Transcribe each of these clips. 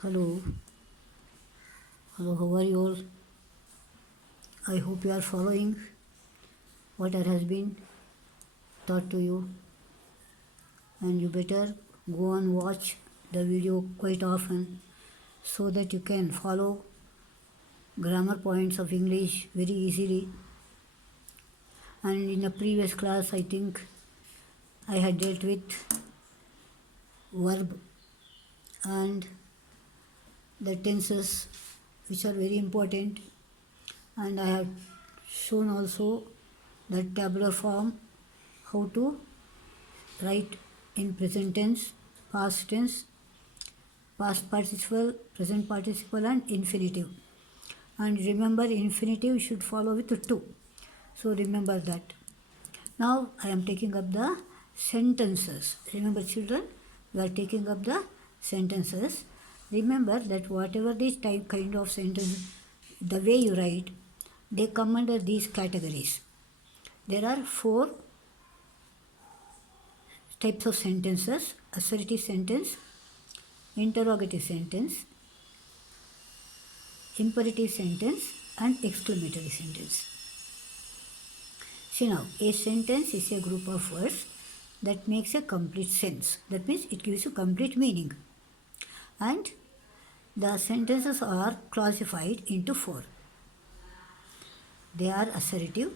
Hello, hello, how are you all? I hope you are following what has been taught to you, and you better go and watch the video quite often so that you can follow grammar points of English very easily. And in the previous class, I think I had dealt with verb and the tenses, which are very important, and I have shown also the tabular form, how to write in present tense, past tense, past participle, present participle, and infinitive. And remember, infinitive should follow with to. So remember that. Now I am taking up the sentences. Remember, children, we are taking up the sentences. Remember that whatever this type kind of sentence, the way you write, they come under these categories. There are four types of sentences: assertive sentence, interrogative sentence, imperative sentence, and exclamatory sentence. See now, a sentence is a group of words that makes a complete sense. That means it gives you complete meaning. And the sentences are classified into four. They are assertive,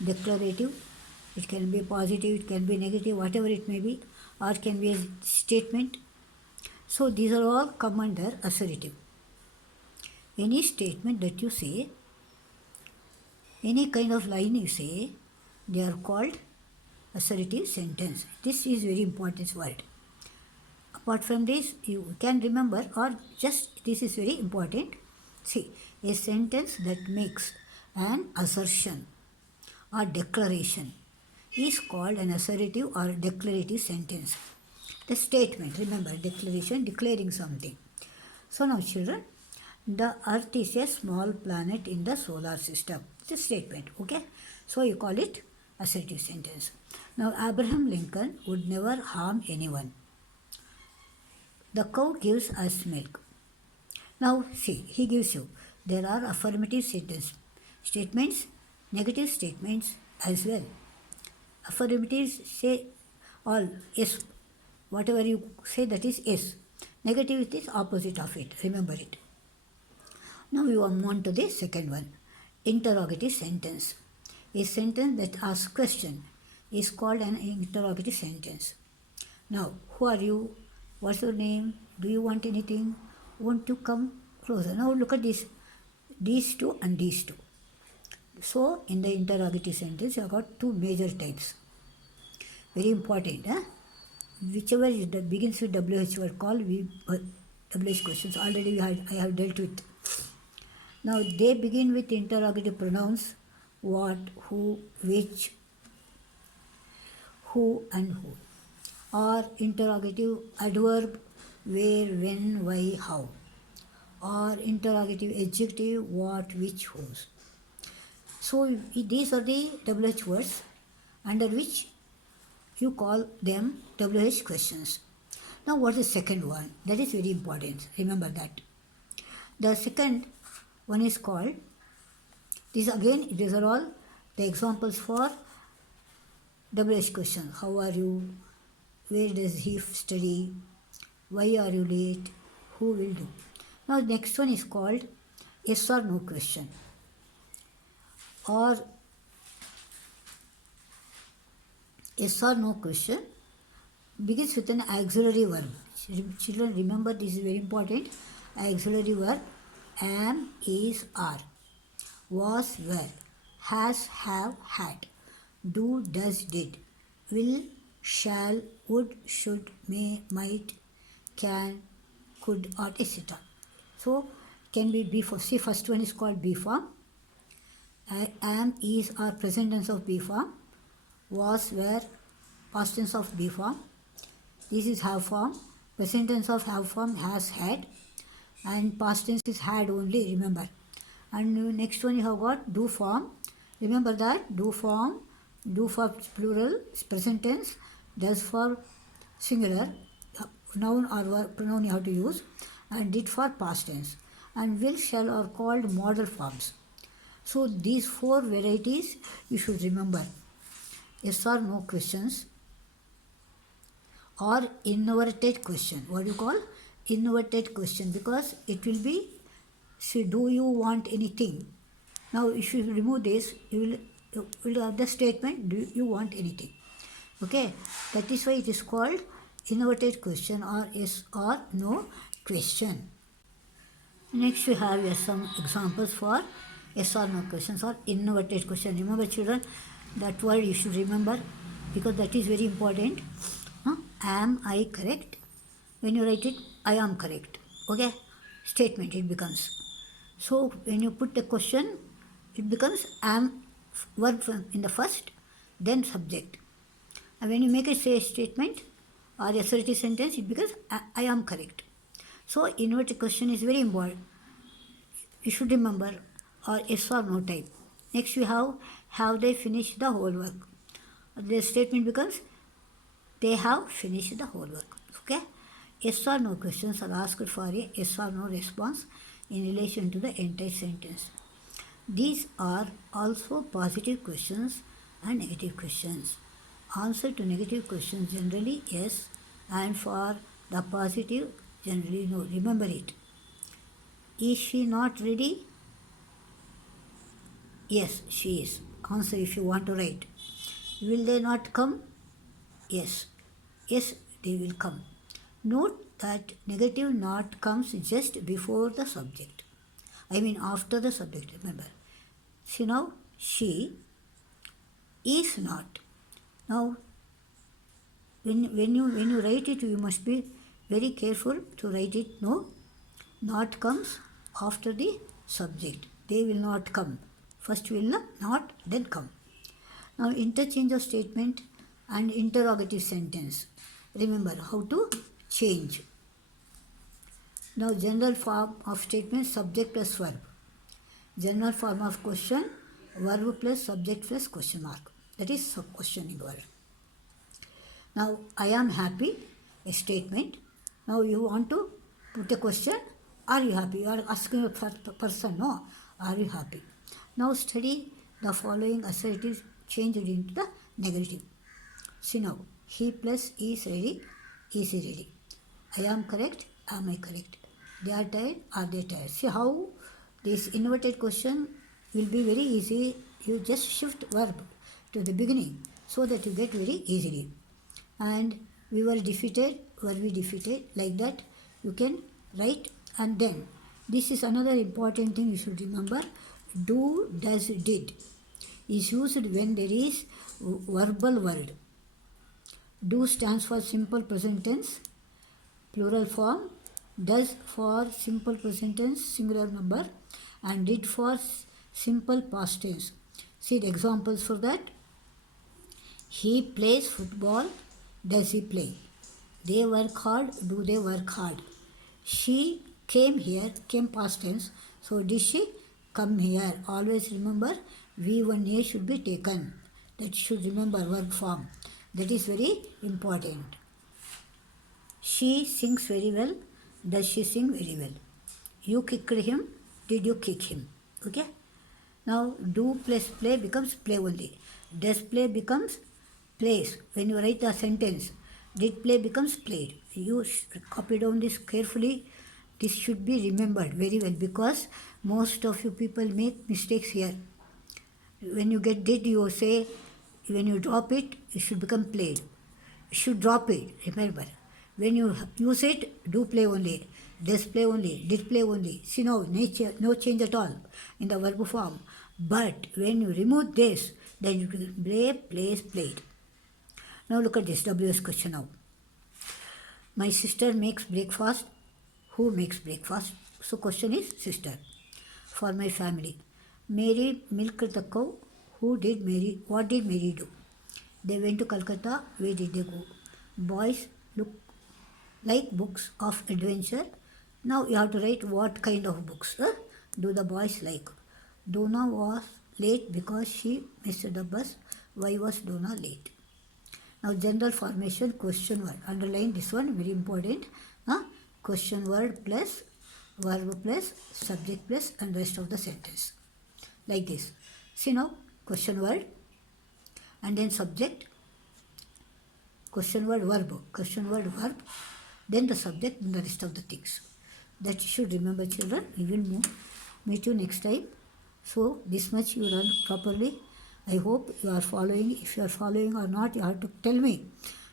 declarative, it can be positive, it can be negative, whatever it may be, or it can be a statement. So these are all come under assertive. Any statement that you say, any kind of line you say, they are called assertive sentence. This is very important word. Apart from this, you can remember, or just this is very important. See, a sentence that makes an assertion or declaration is called an assertive or declarative sentence. The statement, remember, declaration, declaring something. So now children, the earth is a small planet in the solar system. It's a statement, okay? So you call it assertive sentence. Now Abraham Lincoln would never harm anyone. The cow gives us milk. Now see, he gives you. There are affirmative statements, negative statements as well. Affirmatives say all yes. Whatever you say, that is yes. Negative is opposite of it. Remember it. Now we move on to the second one. Interrogative sentence. A sentence that asks question is called an interrogative sentence. Now, who are you? What's your name? Do you want anything? Won't you come closer? Now look at this. These two and these two. So in the interrogative sentence, you have got two major types. Very important. Whichever begins with WH word call, WH questions. Already I have dealt with. Now they begin with interrogative pronouns: what, who, which, who, and who. Or interrogative adverb: where, when, why, how. Or interrogative adjective: what, which, whose. So these are the WH words under which you call them WH questions. Now what is the second one? That is very important. Remember that. The second one is called, these are all the examples for WH question. How are you? Where does he study? Why are you late? Who will do? Now the next one is called yes or no question, or yes or no question begins with an auxiliary verb. Children, remember, this is very important. Auxiliary verb: am, is, are, was, were, has, have, had, do, does, did, will, shall, would, should, may, might, can, could, ought, etc. So can be be form. See, first one is called be form. Am, is, are present tense of be form. Was, were, past tense of be form. This is have form. Present tense of have form: has, had, and past tense is had only, remember. And next one you have got do form. Remember that do form, do for plural, present tense, does for singular, noun or verb, pronoun you have to use. and did for past tense, and will, shall are called modal forms. So these four varieties you should remember. Yes or no questions or inverted question. What do you call? Inverted question, because it will be, see, do you want anything? Now if you remove this, you will have the statement, do you want anything? Okay, that is why it is called inverted question or yes or no question. Next we have some examples for yes or no questions or inverted question. Remember children, that word you should remember because that is very important. Am I correct? When you write it, I am correct. Okay, statement it becomes. So when you put the question, it becomes am verb in the first, then subject. And when you make a say statement or assertive sentence, it becomes I am correct. So inverted question is very important. You should remember, or yes or no type. Next we have they finished the whole work? The statement becomes they have finished the whole work. Okay? Yes or no questions are asked for a yes or no response in relation to the entire sentence. These are also positive questions and negative questions. Answer to negative questions generally yes, and for the positive generally no. Remember it. Is she not ready? Yes, she is. Answer if you want to write. Will they not come? Yes. Yes, they will come. Note that negative not comes just before the subject. I mean after the subject, remember. See now, she is not. Now, when you write it, you must be very careful to write it. No, not comes after the subject. They will not come. First will not, then come. Now, interchange of statement and interrogative sentence. Remember how to change. Now, general form of statement, subject plus verb. General form of question, verb plus subject plus question mark. That is questioning word. Now, I am happy, a statement. Now, you want to put a question, are you happy? You are asking a person, no, are you happy? Now, study the following assertive changed into the negative. See now, he plus is ready, is he ready? I am correct, am I correct? They are tired, are they tired? See how this inverted question will be very easy. You just shift verb to the beginning so that you get very easily. And we were defeated, were we defeated? Like that you can write. And then this is another important thing you should remember. Do, does, did is used when there is verbal word. Do stands for simple present tense, plural form. Does for simple present tense, singular number. And did for simple past tense. See the examples for that. He plays football. Does he play? They work hard. Do they work hard? She came here, came past tense. So did she come here? Always remember V1A should be taken. That should remember verb form. That is very important. She sings very well. Does she sing very well? You kicked him. Did you kick him? Okay. Now do plus play becomes play only. Does play becomes plays. When you write the sentence, did play becomes played. You copy down this carefully. This should be remembered very well because most of you people make mistakes here. When you get did, you say, when you drop it, it should become played. You should drop it, remember. When you use it, do play only. Does play only, did play only. See now, nature, no change at all in the verb form. But when you remove this, then you can play, plays, played. Now look at this WS question now. My sister makes breakfast. Who makes breakfast? So question is sister. For my family. Mary milked the cow. What did Mary do? They went to Calcutta. Where did they go? Boys look like books of adventure. Now you have to write what kind of books do the boys like. Donna was late because she missed the bus. Why was Donna late? Now general formation question word. Underline this one, very important. question word plus verb plus subject plus and rest of the sentence. Like this. See now, question word and then subject, question word verb, then the subject, then the rest of the things. That you should remember, children. We will meet you next time. So this much you learn properly. I hope you are following. If you are following or not, you have to tell me.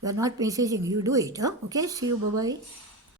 You are not messaging, you do it. Huh? Okay, see you, bye-bye.